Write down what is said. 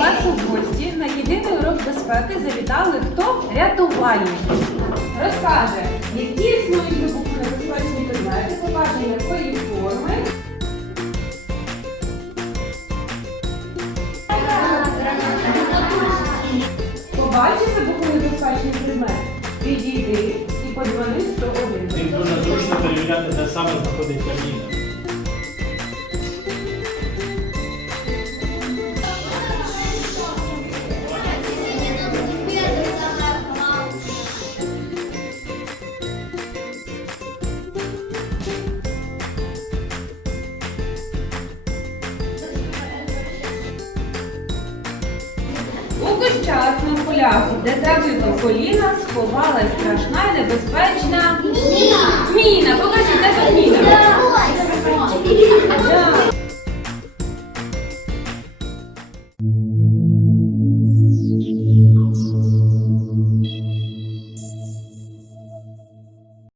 вас у гості на єдиний урок безпеки завітали хто? Рятувальники. Розкаже, які існують вибухонебезпечні предмети, покаже якої форми. Побачив вибухонебезпечний предмет, підійди і подзвони 101. Їм дуже зручно перевіряти, де саме знаходиться. У кущатному полях, де трави по коліна, сховалась страшна і небезпечна міна.